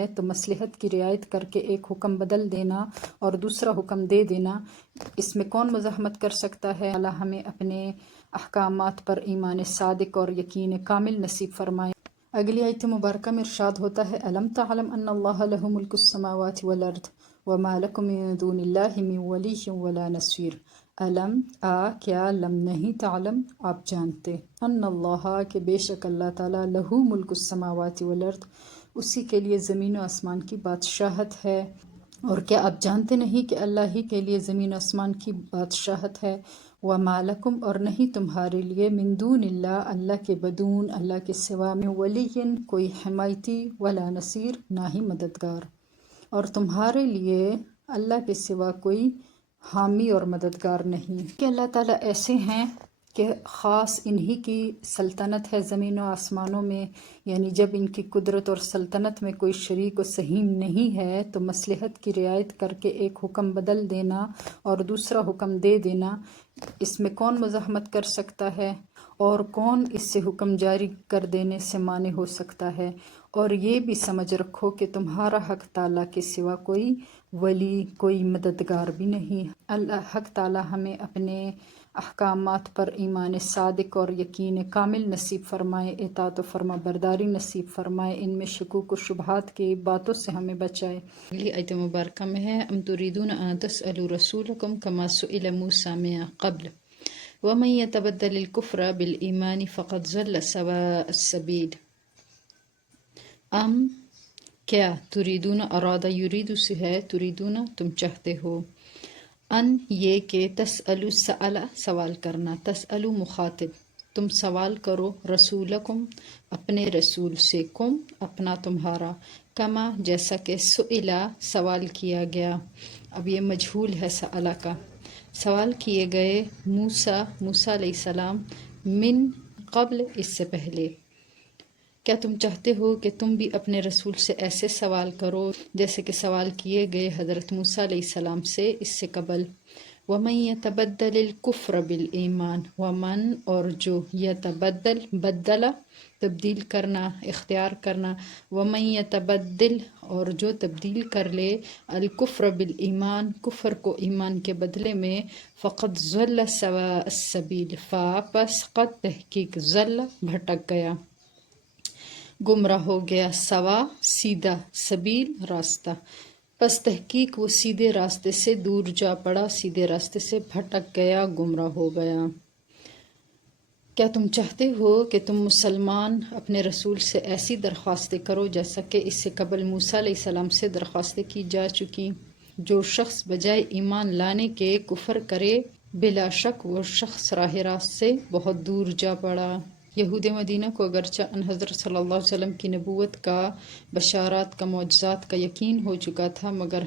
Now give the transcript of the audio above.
ہے تو مصلحت کی رعایت کر کے ایک حکم بدل دینا اور دوسرا حکم دے دینا، اس میں کون مزاحمت کر سکتا ہے؟ اللہ ہمیں اپنے احکامات پر ایمان صادق اور یقین کامل نصیب فرمائے۔ اگلی آیت مبارکہ میں ارشاد ہوتا ہے أَلَمْ تَعْلَمْ أَنَّ اللَّهَ لَهُ مُلْكُ السَّمَاوَاتِ وَالْأَرْضِ وَمَا لَكُم مِّن دُونِ اللَّهِ مِن وَلِيٍّ وَلَا نَصِيرٍ۔ علم کیا لم نہیں تعلم آپ جانتے، ان اللہ کہ بے شک اللہ تعالیٰ لہو ملک السماوات والارض اسی کے لیے زمین و آسمان کی بادشاہت ہے۔ اور کیا آپ جانتے نہیں کہ اللہ ہی کے لیے زمین و آسمان کی بادشاہت ہے؟ وَمَا لَكُمْ اور نہیں تمہارے لیے من دون اللہ اللہ کے بدون اللہ کے سوا میں ولی کوئی حمایتی ولا نصیر نہ ہی مددگار، اور تمہارے لیے اللہ کے سوا کوئی حامی اور مددگار نہیں کہ اللہ تعالیٰ ایسے ہیں کہ خاص انہی کی سلطنت ہے زمین و آسمانوں میں، یعنی جب ان کی قدرت اور سلطنت میں کوئی شریک و سہیم نہیں ہے تو مصلحت کی رعایت کر کے ایک حکم بدل دینا اور دوسرا حکم دے دینا، اس میں کون مزاحمت کر سکتا ہے اور کون اس سے حکم جاری کر دینے سے مانع ہو سکتا ہے؟ اور یہ بھی سمجھ رکھو کہ تمہارا حق تعالیٰ کے سوا کوئی ولی کوئی مددگار بھی نہیں۔ اللہ حق تعالیٰ ہمیں اپنے احکامات پر ایمان صادق اور یقین کامل نصیب فرمائے، اطاعت و فرما برداری نصیب فرمائے، ان میں شکوک و شبہات کی باتوں سے ہمیں بچائے۔ اگلی آیت مبارکہ میں ہے ام تريدون ان تسألوا رسولکم کما سئل موسیٰ من قبل ومن يتبدل الكفر بالایمان فقد ضل سواء السبیل۔ ام کیا تریدون ارادہ یریدو سے ہے تریدون تم چاہتے ہو، ان یہ کہ تسألو سأل سوال کرنا، تسألو مخاطب تم سوال کرو رسولکم اپنے رسول سے، کم اپنا تمہارا، کما جیسا کہ سئلا سوال کیا گیا، اب یہ مجہول ہے سألہ کا، سوال کیے گئے موسیٰ علیہ السلام من قبل اس سے پہلے۔ کیا تم چاہتے ہو کہ تم بھی اپنے رسول سے ایسے سوال کرو جیسے کہ سوال کیے گئے حضرت موسیٰ علیہ السلام سے اس سے قبل؟ وَمَن يَتَبَدَّلِ الْكُفْرَ بِالْإِيمَانِ وَمَن اور جو یتبدل بدلا تبدیل کرنا اختیار کرنا، وَمَن يَتَبَدِّل اور جو تبدیل کر لے الکفر بالایمان کفر کو ایمان کے بدلے میں، فقد ضل سواء السبیل پس قد تحقیق ضل بھٹک گیا گمراہ ہو گیا، سوا سیدھا، سبیل راستہ، پس تحقیق وہ سیدھے راستے سے دور جا پڑا، سیدھے راستے سے بھٹک گیا، گمراہ ہو گیا۔ کیا تم چاہتے ہو کہ تم مسلمان اپنے رسول سے ایسی درخواستیں کرو جیسا کہ اس سے قبل موسیٰ علیہ السلام سے درخواستیں کی جا چکی؟ جو شخص بجائے ایمان لانے کے کفر کرے بلا شک وہ شخص راہ راست سے بہت دور جا پڑا۔ یہود مدینہ کو اگرچہ ان حضرت صلی اللہ علیہ وسلم کی نبوت کا، بشارات کا، معجزات کا یقین ہو چکا تھا، مگر